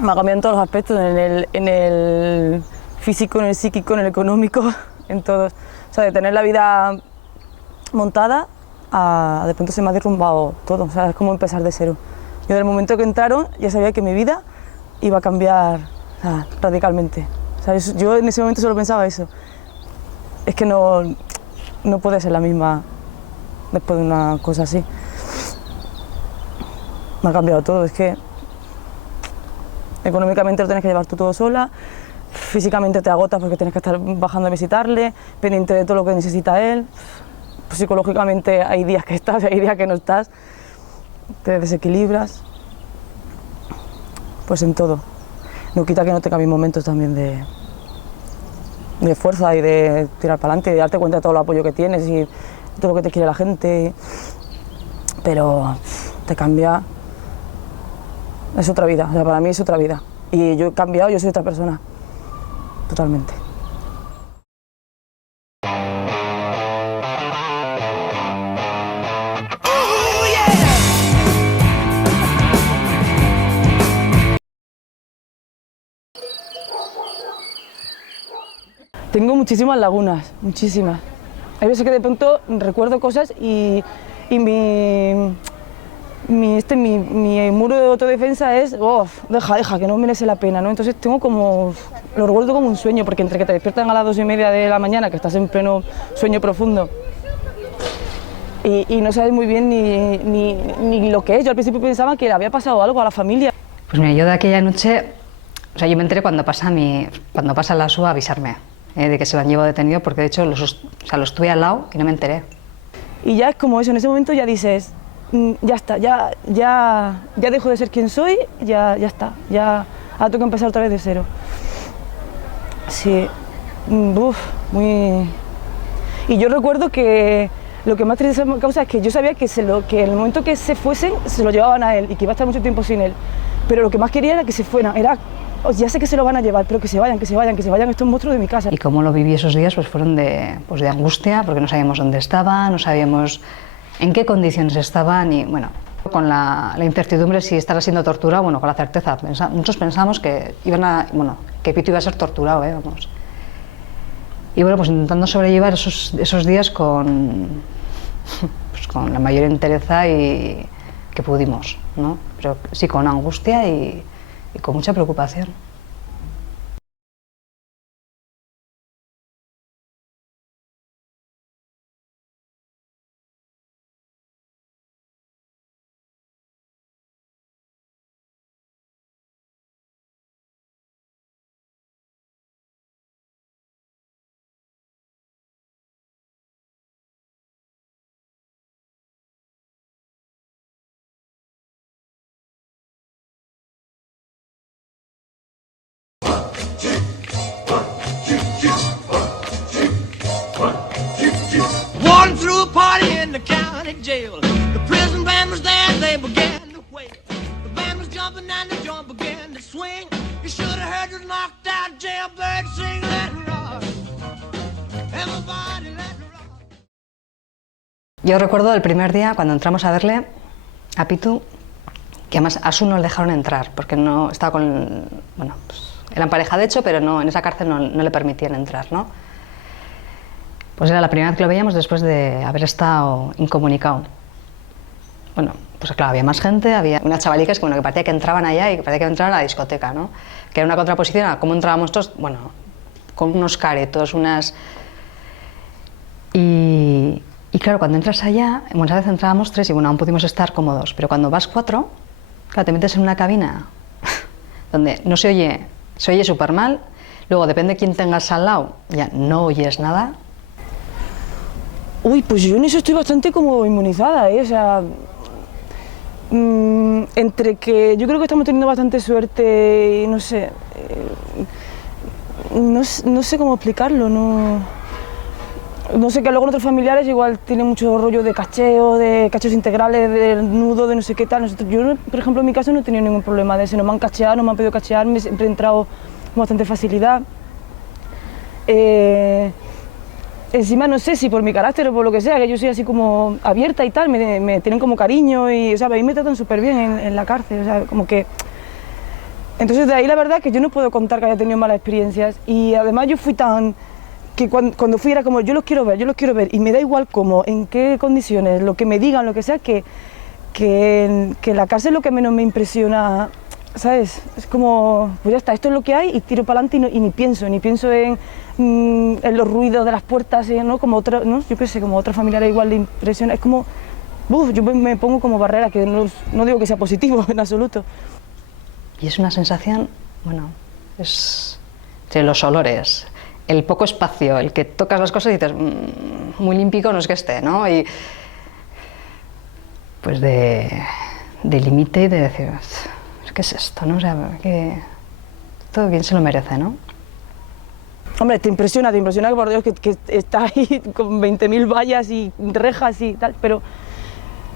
Me ha cambiado en todos los aspectos, en el físico, en el psíquico, en el económico, en todos. O sea, de tener la vida montada, a de pronto se me ha derrumbado todo, o sea, es como empezar de cero. Yo desde el momento que entraron ya sabía que mi vida iba a cambiar, o sea, radicalmente. O sea, yo en ese momento solo pensaba eso. Es que no puede ser la misma después de una cosa así. Me ha cambiado todo, es que económicamente lo tienes que llevar tú todo sola, físicamente te agotas porque tienes que estar bajando a visitarle, pendiente de todo lo que necesita él. Pues psicológicamente hay días que estás, hay días que no estás, te desequilibras, pues en todo. No quita que no tenga mis momentos también de fuerza y de tirar para adelante y de darte cuenta de todo el apoyo que tienes y todo lo que te quiere la gente, pero te cambia. Es otra vida, o sea, para mí es otra vida. Y yo he cambiado, yo soy otra persona, totalmente. Tengo muchísimas lagunas, muchísimas. Hay veces que de pronto recuerdo cosas y mi muro de autodefensa es, deja, que no merece la pena, ¿no? Entonces tengo como, lo recuerdo como un sueño, porque entre que te despiertan a las 2:30 de la mañana, que estás en pleno sueño profundo, y no sabes muy bien ni lo que es. Yo al principio pensaba que le había pasado algo a la familia. Pues mira, yo de aquella noche, o sea, yo me enteré cuando pasa la SUA a avisarme de que se lo han llevado detenido, porque de hecho lo estuve al lado y no me enteré. Y ya es como eso, en ese momento ya dices, ya está, ya dejo de ser quien soy, ya está, ya ahora tengo que empezar otra vez de cero. Sí, muy... Y yo recuerdo que lo que más tristeza me causa es que yo sabía que en el momento que se fuesen, se lo llevaban a él y que iba a estar mucho tiempo sin él. Pero lo que más quería era que se fueran, ya sé que se lo van a llevar, pero que se vayan estos monstruos de mi casa. Y cómo lo viví esos días, pues fueron de angustia, porque no sabíamos dónde estaba, no sabíamos en qué condiciones estaban y, bueno, con la incertidumbre si estará siendo torturado, bueno, con la certeza. Muchos pensamos que que Pitu iba a ser torturado, vamos. Y bueno, pues intentando sobrellevar esos días con la mayor entereza y que pudimos, ¿no? Pero sí, con angustia y con mucha preocupación. Jail. The prison band was there, they began to wail. The band was jumping and the joint began to swing. You should have heard the knocked out jailbird sing, let it rock. Everybody let it rock. Yo recuerdo el primer día cuando entramos a verle a Pitu, que además a Su no le dejaron entrar porque no estaba con, bueno, pues eran pareja de hecho, pero no, en esa cárcel no le permitían entrar, ¿no? Pues era la primera vez que lo veíamos después de haber estado incomunicado. Bueno, pues claro, había más gente, había unas chavalicas que, que parecía que entraban allá y que parecía que entraban a la discoteca, ¿no? Que era una contraposición a cómo entrábamos todos, bueno, con unos caretos, unas... Y claro, cuando entras allá, muchas veces entrábamos 3 y bueno, aún pudimos estar cómodos, pero cuando vas 4, claro, te metes en una cabina donde no se oye súper mal, luego depende de quién tengas al lado, ya no oyes nada. Uy, pues yo en eso estoy bastante como inmunizada, ¿eh? O sea, entre que yo creo que estamos teniendo bastante suerte y no sé, no sé cómo explicarlo, no sé, que luego otros familiares igual tienen mucho rollo de cacheo, de cachos integrales, de nudo, de no sé qué tal. Yo, por ejemplo, en mi caso no he tenido ningún problema de eso, no me han cacheado, no me han pedido cachear, siempre he entrado con bastante facilidad. Encima no sé si por mi carácter o por lo que sea, que yo soy así como abierta y tal, me tienen como cariño y, o sea, a mí me tratan súper bien en la cárcel, o sea, como que Entonces de ahí la verdad que yo no puedo contar que haya tenido malas experiencias y además yo fui tan... que cuando fui era como yo los quiero ver y me da igual cómo, en qué condiciones, lo que me digan, lo que sea, que la cárcel es lo que menos me impresiona, ¿sabes? Es como, pues ya está, esto es lo que hay y tiro para adelante y ni pienso en los ruidos de las puertas, ¿no? Como otra, ¿no? Yo qué sé, como otra familiar igual le impresiona, es como, yo me pongo como barrera, que no digo que sea positivo en absoluto. Y es una sensación, bueno, es de los olores, el poco espacio, el que tocas las cosas y dices, muy límpico no es que esté, ¿no? Y pues de límite y de decir, ¿qué es esto, no? O sea, que todo quien se lo merece, ¿no? Hombre, te impresiona que por Dios que está ahí con 20.000 vallas y rejas y tal, pero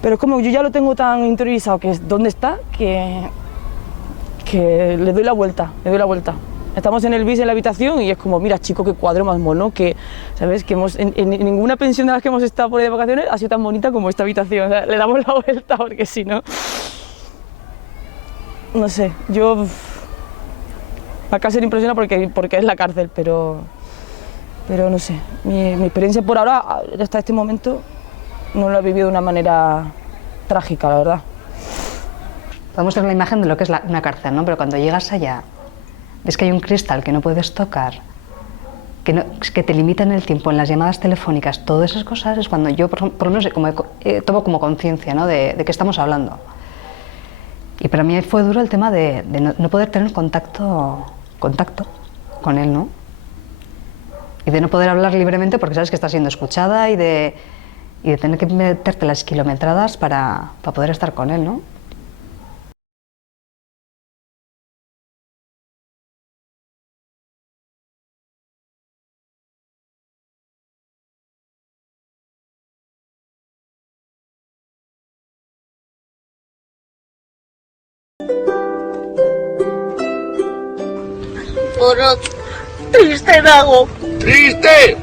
es como yo ya lo tengo tan interiorizado que es dónde está, que le doy la vuelta. Estamos en el bis en la habitación y es como, mira chico, qué cuadro más mono, que, ¿sabes? Que en ninguna pensión de las que hemos estado por ahí de vacaciones ha sido tan bonita como esta habitación, o sea, le damos la vuelta porque si no... No sé, la cárcel impresiona porque es la cárcel, pero no sé, mi experiencia por ahora, hasta este momento, no la he vivido de una manera trágica, la verdad. Podemos tener la imagen de lo que es una cárcel, ¿no? Pero cuando llegas allá, ves que hay un cristal que no puedes tocar, que te limitan el tiempo en las llamadas telefónicas, todas esas cosas es cuando yo, por lo menos, tomo como conciencia, ¿no? de qué estamos hablando. Y para mí fue duro el tema de no poder tener contacto con él, ¿no? Y de no poder hablar libremente porque sabes que estás siendo escuchada y de tener que meterte las kilometradas para poder estar con él, ¿no? Triste dago. Triste!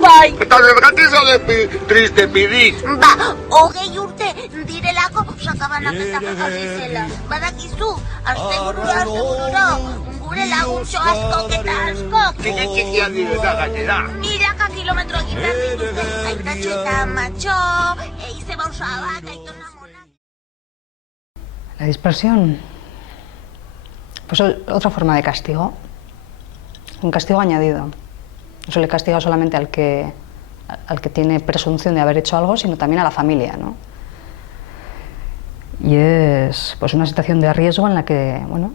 Bai. Eta zergatik zaude triste, pidix? Ba, hogei urte direlako sakabanaketa jarri zela. Badakizu, astebururo, gure laguntxo askok eta askok. Txikian direta gainera. Milaka kilometro egiten dituzte, aitatxo eta amatxo, izeba osabak, aitona mona. La dispersión, pues otra forma de castigo, un castigo añadido. No se le castiga solamente al que tiene presunción de haber hecho algo, sino también a la familia, ¿no? Y es pues una situación de riesgo en la que, bueno,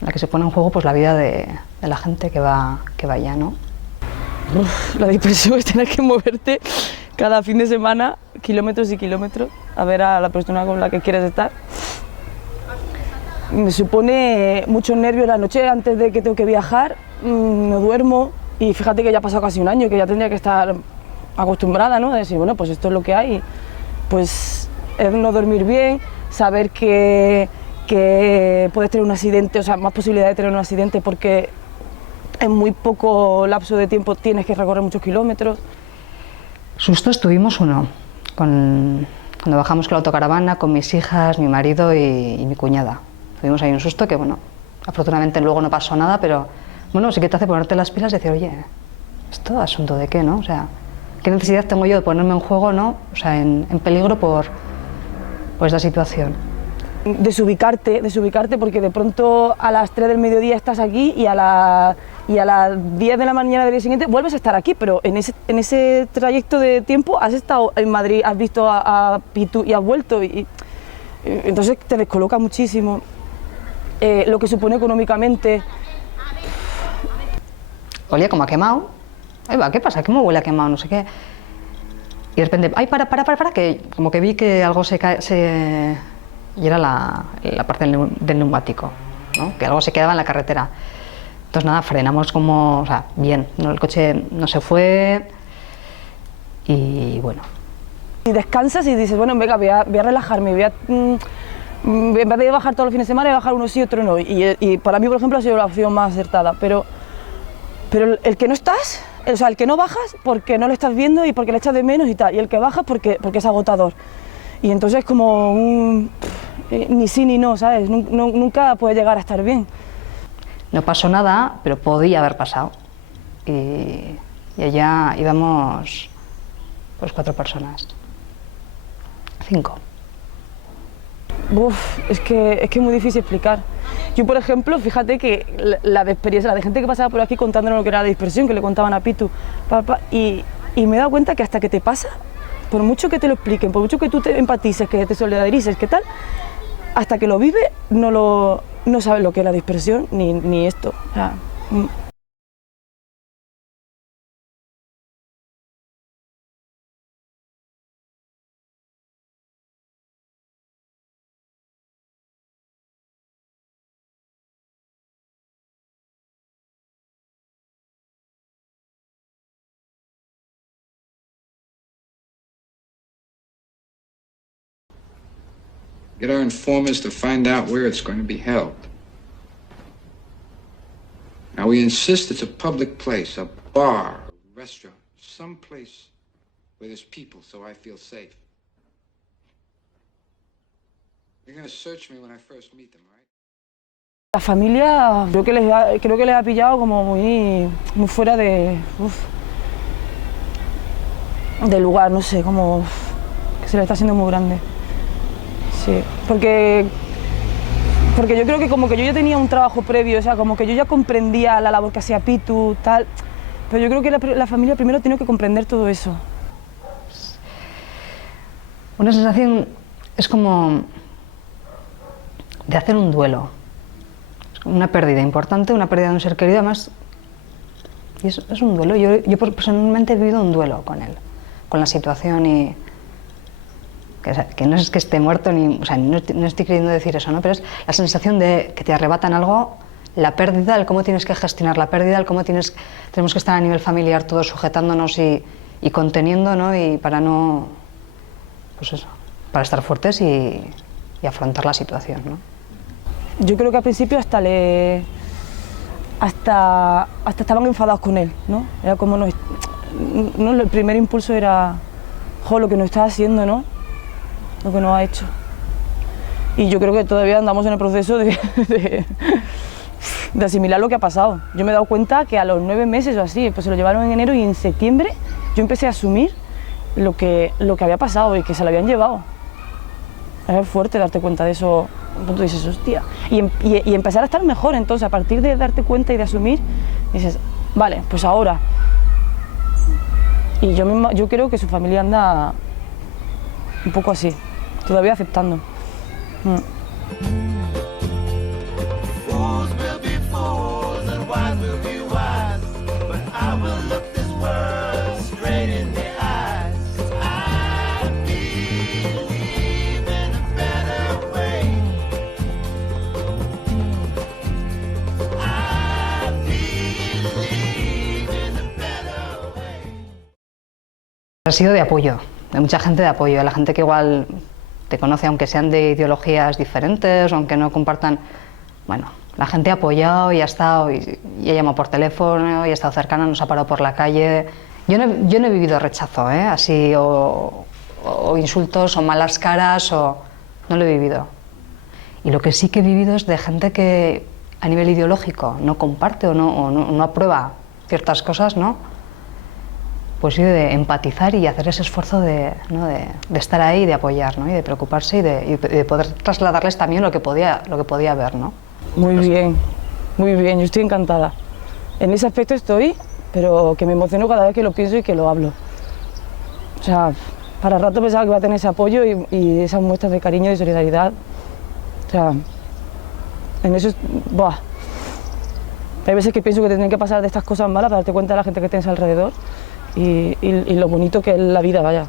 en la que se pone en juego pues la vida de la gente que va allá, ¿no? La dispersión es tener que moverte cada fin de semana, kilómetros y kilómetros, a ver a la persona con la que quieres estar. Me supone mucho nervio la noche antes de que tengo que viajar, no duermo y fíjate que ya ha pasado casi un año, que ya tendría que estar acostumbrada, ¿no? A decir, bueno, pues esto es lo que hay, pues es no dormir bien, saber que puedes tener un accidente, o sea, más posibilidad de tener un accidente porque en muy poco lapso de tiempo tienes que recorrer muchos kilómetros. Sustos tuvimos uno, cuando bajamos con la autocaravana con mis hijas, mi marido y mi cuñada. Tuvimos ahí un susto que, bueno, afortunadamente luego no pasó nada, pero bueno, sí que te hace ponerte las pilas y decir, oye, ¿esto asunto de qué, no? O sea, ¿qué necesidad tengo yo de ponerme en juego, no? O sea, en peligro por esta situación. Desubicarte porque de pronto a las 3 del mediodía estás aquí y a las 10 de la mañana del día siguiente vuelves a estar aquí, pero en ese trayecto de tiempo has estado en Madrid, has visto a Pitu y has vuelto y entonces te descoloca muchísimo. Lo que supone económicamente. Olía como a quemado. Ay, va, ¿qué pasa? ¿Cómo huele a quemado? No sé qué. Y de repente, ay, para, que como que vi que algo se cae, y era la parte del neumático, ¿no? Que algo se quedaba en la carretera. Entonces nada, frenamos como, o sea, bien, ¿no? El coche no se fue y bueno. Y descansas y dices, bueno, venga, voy a relajarme, en vez de bajar todos los fines de semana, voy a bajar uno sí, otro no. Y para mí, por ejemplo, ha sido la opción más acertada. Pero el que no estás, o sea, el que no bajas porque no lo estás viendo y porque le echas de menos y tal. Y el que bajas porque es agotador. Y entonces como ni sí ni no, ¿sabes? Nunca puede llegar a estar bien. No pasó nada, pero podía haber pasado. Y allá íbamos pues 4 personas. 5. Uf, es que es muy difícil explicar. Yo, por ejemplo, fíjate que la de experiencia, la de gente que pasaba por aquí contándonos lo que era la dispersión, que le contaban a Pitu, y me he dado cuenta que hasta que te pasa, por mucho que te lo expliquen, por mucho que tú te empatices, que te solidarices, que tal, hasta que lo vives no sabes lo que es la dispersión ni esto. O sea, Get our informers to find out where it's going to be held. Now, we insist it's a public place, a bar, a restaurant, some place where there's people, so I feel safe. They're going to search me when I first meet them, right? la familia creo que les ha pillado como muy fuera de lugar, no sé, como que se le está haciendo muy grande. Sí, porque yo creo que como que yo ya tenía un trabajo previo, o sea, como que yo ya comprendía la labor que hacía Pitu, tal, pero yo creo que la familia primero tiene que comprender todo eso. Una sensación es como de hacer un duelo, una pérdida importante, una pérdida de un ser querido, además, y es un duelo. Yo personalmente he vivido un duelo con él, con la situación y que no es que esté muerto, o sea, no estoy queriendo decir eso, ¿no? Pero es la sensación de que te arrebatan algo, la pérdida, el cómo tienes que gestionar la pérdida, el cómo tenemos que estar a nivel familiar todos sujetándonos y conteniendo, ¿no? Y para no, pues eso, para estar fuertes y afrontar la situación, ¿no? Yo creo que al principio hasta estaban enfadados con él, ¿no? Era como el primer impulso era, jo, lo que nos está haciendo, ¿no? Lo que nos ha hecho. Y yo creo que todavía andamos en el proceso de asimilar lo que ha pasado. Yo me he dado cuenta que a los 9 meses o así, pues se lo llevaron en enero y en septiembre yo empecé a asumir lo que había pasado y que se lo habían llevado. Es fuerte darte cuenta de eso, cuando tú dices, hostia. Y empezar a estar mejor, entonces, a partir de darte cuenta y de asumir, dices, vale, pues ahora. Y yo creo que su familia anda un poco así, todavía aceptando. Fools will be fools and wise will be wise, but I will look this world straight in the eyes. 'Cause I believe in a better way. I believe in a better way. Ha sido de apoyo, de mucha gente de apoyo, a la gente que igual te conoce, aunque sean de ideologías diferentes, o aunque no compartan, bueno, la gente ha apoyado y ha estado, y ha llamado por teléfono, y ha estado cercana, nos ha parado por la calle. Yo no he vivido rechazo, así, o insultos, o malas caras, no lo he vivido. Y lo que sí que he vivido es de gente que a nivel ideológico no comparte o no aprueba ciertas cosas, ¿no? Pues sí, de empatizar y hacer ese esfuerzo de estar ahí, de apoyar, ¿no? Y de preocuparse y de poder trasladarles también lo que podía haber, ¿no? Muy bien, yo estoy encantada. En ese aspecto estoy, pero que me emociono cada vez que lo pienso y que lo hablo. O sea, para rato pensaba que iba a tener ese apoyo y esas muestras de cariño y de solidaridad. O sea, en eso, ¡buah! Hay veces que pienso que te tienen que pasar de estas cosas malas para darte cuenta de la gente que tienes alrededor. Y lo bonito que es la vida, vaya.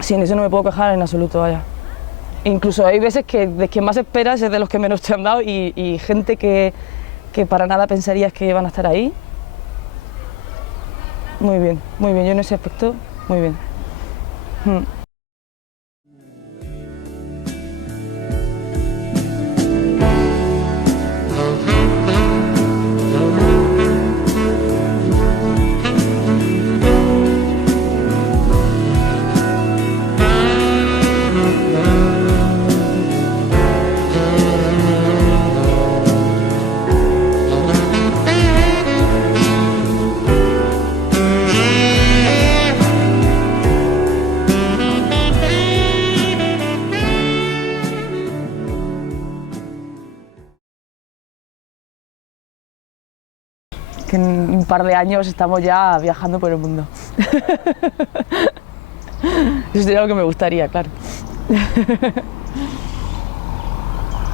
Sí, en eso no me puedo quejar en absoluto, vaya. Incluso hay veces que de quien más esperas es de los que menos te han dado y gente que para nada pensarías que van a estar ahí. Muy bien, yo en ese aspecto, muy bien. que en un par de años estamos ya viajando por el mundo. Eso sería lo que me gustaría, claro.